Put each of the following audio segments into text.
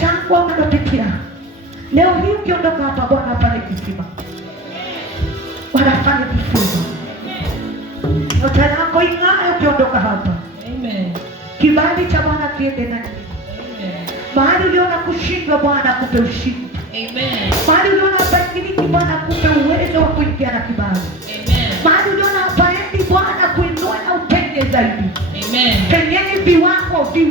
changu unalopitia leo hii, ukiondoka hapa, Bwana afanye kisima, Bwana afanye kisima, nyota yako ing'ae ukiondoka hapa. Amen. Kibali cha Bwana kiende na nyinyi. Amen. Mahali uliona kushindwa, Bwana akupe ushindi. Amen. Mahali uliona hapaingiliki, Bwana akupe uwezo wa kuingia na kibali. Amen. Mahali uliona hapaendi, Bwana kuinua na upende zaidi. Amen. Penyeni viwango kwa jina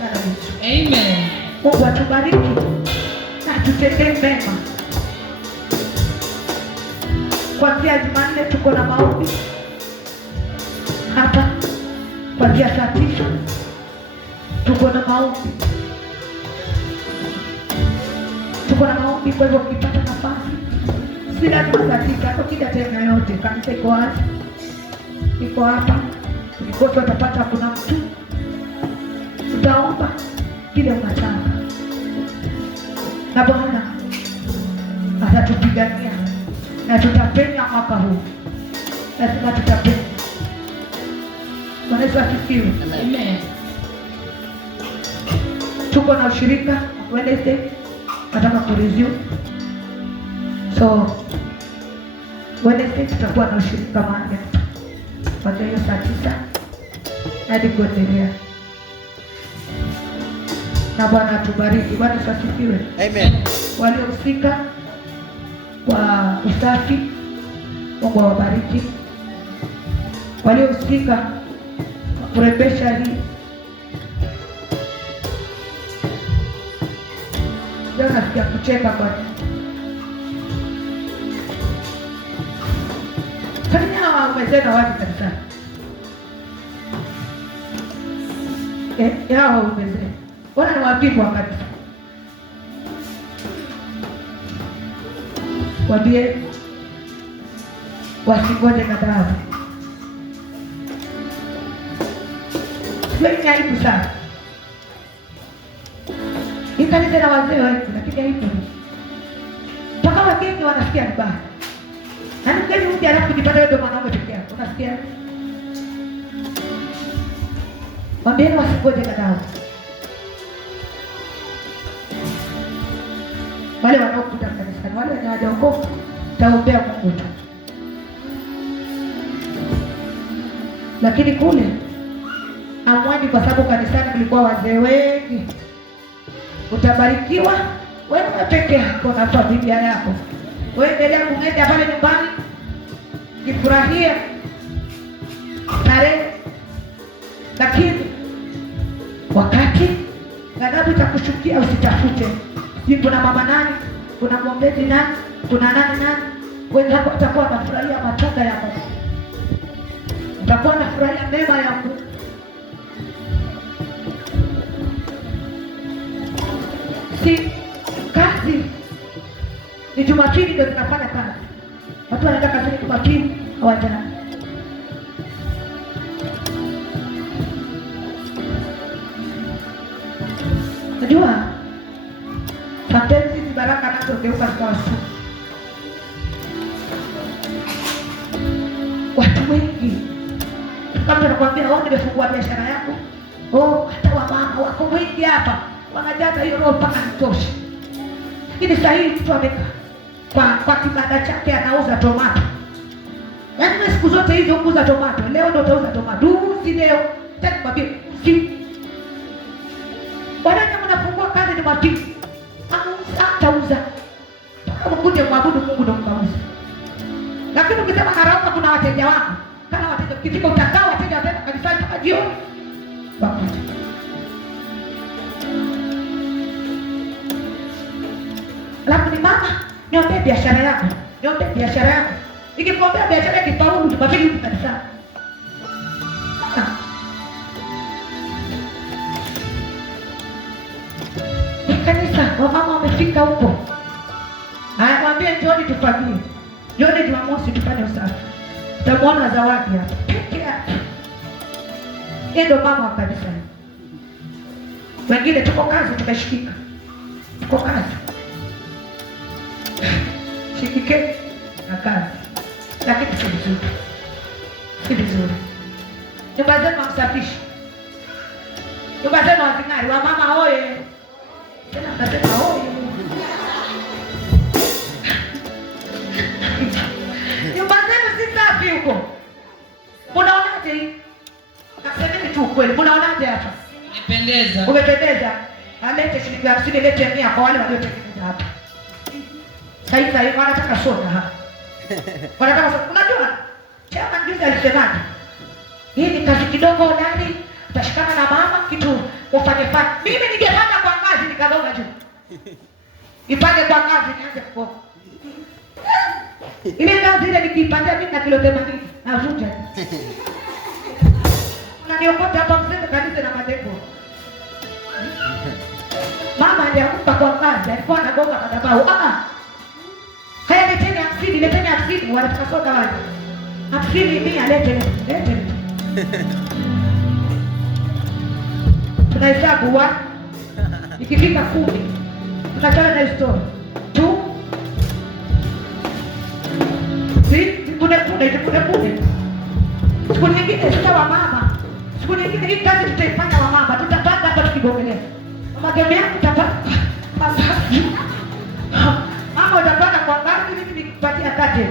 la Yesu. Amen. Mungu atubariki na tutendee mema. Kuanzia Jumanne tuko na maombi hapa, kuanzia saa 9 tuko na maombi. Kwa hivyo ukipata nafasi, si lazima saa 9, hapo kila tena yote kanisa iko wazi, iko hapa. Ukikosa utapata kuna mtu, tutaomba kile unataka na Bwana atatupigania na tutapenya mwaka huu, lazima tutapenya. Bwana Yesu asifiwe. Amen. Tuko na ushirika Wednesday, nataka kureview. So Wednesday tutakuwa na ushirika mahali kwa hiyo saa 9 hadi kuendelea. Na Bwana atubariki. Bwana asifiwe. Amen. Waliohusika kwa usafi, Mungu awabariki. Waliohusika kurembesha hii, leo nasikia kucheka kwa hawa umezena wapi kabisa. Hawa umezena wana ni wapibu wa kabisa. Wambie wasingoje madhabahu. Sio ni aibu sana. Hii kanisa na wazee wengi, lakini aibu. Mpaka wageni wanasikia vibaya. Nani mgeni mtu alafu kujipata wewe mwanaume peke yako, unasikia? Wambie wasingoje madhabahu. Wale wanaokuja kanisani, wale wanaokoka, taombea Mungu tu. Lakini kule amwani, kwa sababu kanisani kulikuwa wazee wengi. Utabarikiwa wewe peke yako na familia yako. Wewe endelea kumwenda pale nyumbani, kifurahia tarehe. Lakini wakati ghadhabu itakushukia, usitafute kuna mama nani, kuna mwombezi nani, kuna nani. Wenzako watakuwa wanafurahia matunda ya Mungu, utakuwa wanafurahia mema ya Mungu. Si kazi ni Jumapili ndio tunafanya kazi. Watu wanaenda kazini Jumapili hawajana. Najua sometimes baraka nazo geuka kwa sumu. Watu wengi kama tunakwambia wao nimefungua biashara yako. Hata wamama wako wengi hapa wanajaza hiyo roho mpaka nitoshe. Lakini sasa hivi mtu amekaa kwa kibanda chake anauza tomato. Yaani siku zote hizo kuuza tomato, leo ndio utauza tomato. Si leo, tena kwambia si. Baada ya mnafungua kazi ni Jumapili. Atauza. Kama kuja kuabudu Mungu ndio mtauza. Lakini ukisema haraka kuna wateja wako. Kana wateja ukifika utakaa wateja wataenda kanisani mpaka jioni. Bakuja. Alafu ni mama, niombe biashara yako. Niombe biashara yako. Nikikuombea biashara yako ifaulu Jumapili kanisani. Kanisa, wamama wamefika huko. Haya, mwambie njoni tufagie. Njoni Jumamosi tufanye usafi. Utamuona Zawadi hapa. Peke yake. Yeye ndo mama wa kanisa. Wengine tuko kazi, tumeshikika. Tuko kazi. Shikike na kazi. Lakini si vizuri. Si vizuri. Nyumba zenu msafishi. Nyumba zenu hazing'ari, wa mama hoye. Tena nasema hoye. Nyumba zenu si safi huko. Unaonaje? Kasemeni tu kweli. Unaonaje hapa? Umependeza. Umependeza. Alete shilingi 50, lete 100 kwa wale waliotengeneza hapa. Sasa hivi wanataka soda hapa. Wanataka soda. Unajua? Chama juzi alisemaje? Hii ni kazi kidogo ndani, utashikana na mama kitu ufanye fanya. Mimi ningepanda kwa ngazi nikagonga juu. Ipande kwa ngazi nianze kupoka. Ile ngazi ile nikiipanda mimi na kilo 80 navunja. Unaniokota hapa mzee kanisa na madepo. Mama alianguka kwa ngazi, alikuwa anagonga madhabahu. Haya leteni 50, leteni 50, wanataka soda wale. 50 mia lete. Tunahesabu wa ikifika 10 tunachana na story tu. Kune. Siku nyingine sasa wa mama. Siku nyingine hii kazi tutaifanya wa mama. Tutapanga hapa tukigongelea. Mama game yangu tutapanga. Mama utapanga kwa ngazi mimi nikipatia kate.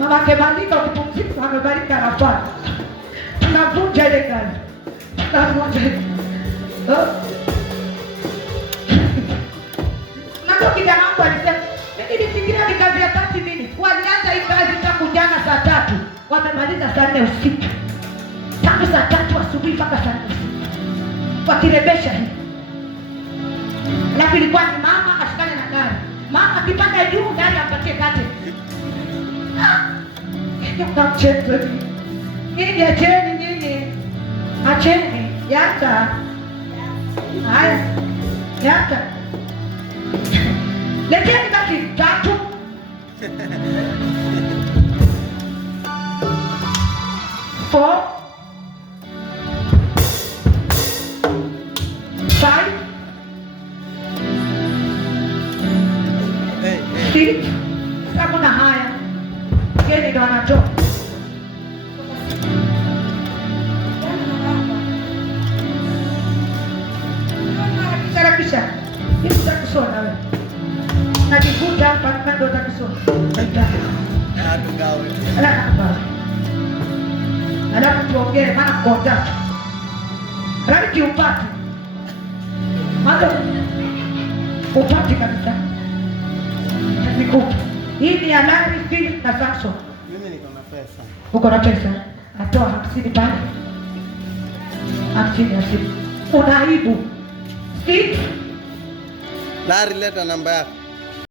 Mama kemandika ukipumzika amebarika rafaa. Tunavunja ile kazi. Tunavunja. Ndio kijana wangu alisema, mimi nifikiria ni kazi ya 30 minutes. Walianza hii kazi tangu jana saa 3. Wamemaliza saa 4 usiku. Tangu saa 3 asubuhi mpaka saa 4 usiku. Wakirebesha hii. Lakini ilikuwa ni mama ashikane na gari. Mama akipanda juu gari ampatie kate. Mkamchezo. Nyinyi acheni. Yata. Haya. Yata. Leteni basi 3. 4. 5. 6. Kama na haya. Geni ndo anatoka. Kisha. Hivi utakusona wewe. Najivuta hapa ndo utakusona. Tugawe. Alafu tuongee maana konta. Rafiki upate. Mado. Upate kabisa. Nikupe. Hii ni Alari, Philip na Samson. Mimi niko na pesa. Uko na pesa? Atoa 50 pale. 50. Unaibu. Steve. Lari, leta namba yako.